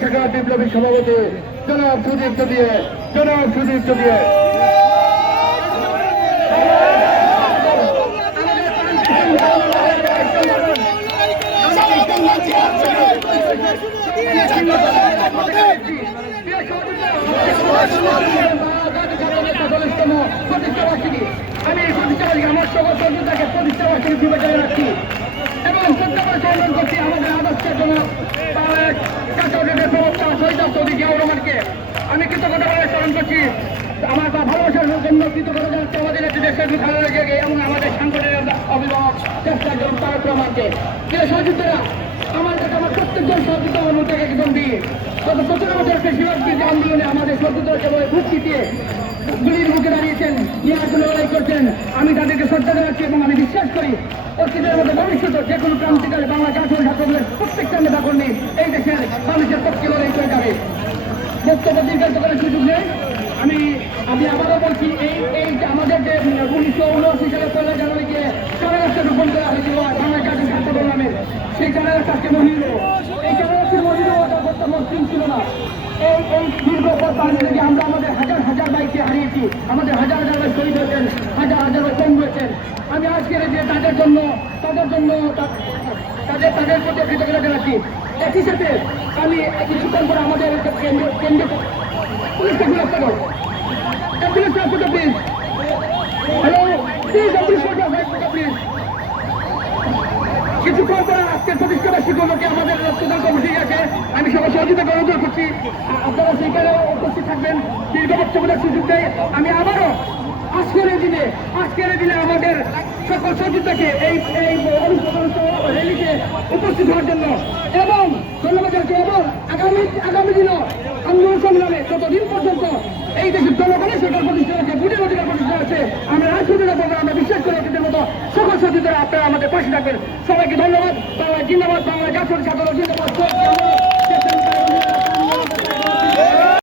শাখা বিপ্লবী সভাপতি জনাব সুদীপ্ত দিয়ে, জনাব সুদীপ্ত দিয়ে। আমি প্রতিষ্ঠাবাসী আমার সকল সন্তানকে প্রতিষ্ঠাবাসী বিবেচনা রাখছি এবং সত্যবাদ করছি আমাদের আদর্শের জন্য আমি কৃতজ্ঞতা স্মরণ আমার সহযোগিতারা কাছে আমার প্রত্যেকজন সহযোগিতা মধ্যে একদম আমাদের সহযোগিতা কেবল মুক্তি দিয়ে গুলির মুখে দাঁড়িয়েছেন করছেন। আমি তাদেরকে শ্রদ্ধা জানাচ্ছি এবং আমি বিশ্বাস করি, অতীতের মধ্যে ভবিষ্যৎ যে কোনো ক্রান্তিকালে বাংলা জাতীয় ছাত্রদের প্রত্যেকটা নেতা কর্মী এই দেশের মানুষের পক্ষে বক্তব্য দীর্ঘায়িত করার সুযোগ নেই, আমি আমি আবারও বলছি, এই এই যে আমাদের যে উনিশশো উনআশি সালে পয়লা জানুয়ারি যে চারাগাছটা রোপণ করা হয়েছিল বাংলা জাতীয় ছাত্র নামে, সেই চারাগাছটা আজকে মহিল এই চারাগাছের মহিল করতে মসৃণ ছিল না। এই এই দীর্ঘ পথ পার যে আমরা আমাদের হাজার হাজার বাইককে হারিয়েছি, আমাদের হাজার হাজার ভাই শহীদ হয়েছেন, হাজার হাজার ভাই হয়েছেন। আমি আজকের যে তাদের জন্য তাদের জন্য তাদের তাদের প্রতি কৃতজ্ঞতা জানাচ্ছি একই সাথে আমি কিছুক্ষণ পরে আমাদের কেন্দ্র কেন্দ্র পুলিশকে গ্রেফতার করো। পুলিশ কিছুক্ষণ পরে আজকে প্রতিষ্ঠাবাসী কমিটি আমাদের রক্তদান কমিটি আছে। আমি সবাই সহযোগিতা অনুরোধ করছি। আপনারা সেখানে উপস্থিত থাকবেন। দীর্ঘ বক্তব্যের সুযোগ দেয়। আমি আবারও আজকের দিনে আজকের দিনে আমাদের সকল সহযোগিতাকে এই এই অনুষ্ঠান উপস্থিত হওয়ার জন্য এবং ধন্যবাদ এবং আগামী আগামী দিনও আন্দোলন সংগ্রামে যতদিন পর্যন্ত এই দেশের জনগণের সরকার প্রতিষ্ঠান আছে বুটের অধিকার প্রতিষ্ঠান আছে আমরা রাজনীতির উপর আমরা বিশ্বাস করি অতীতের মতো সকল সহযোগিতারা আপনারা আমাদের পাশে থাকবেন, সবাইকে ধন্যবাদ। বাংলা জিন্দাবাদ বাংলা জাতীয় ছাত্র জিন্দাবাদ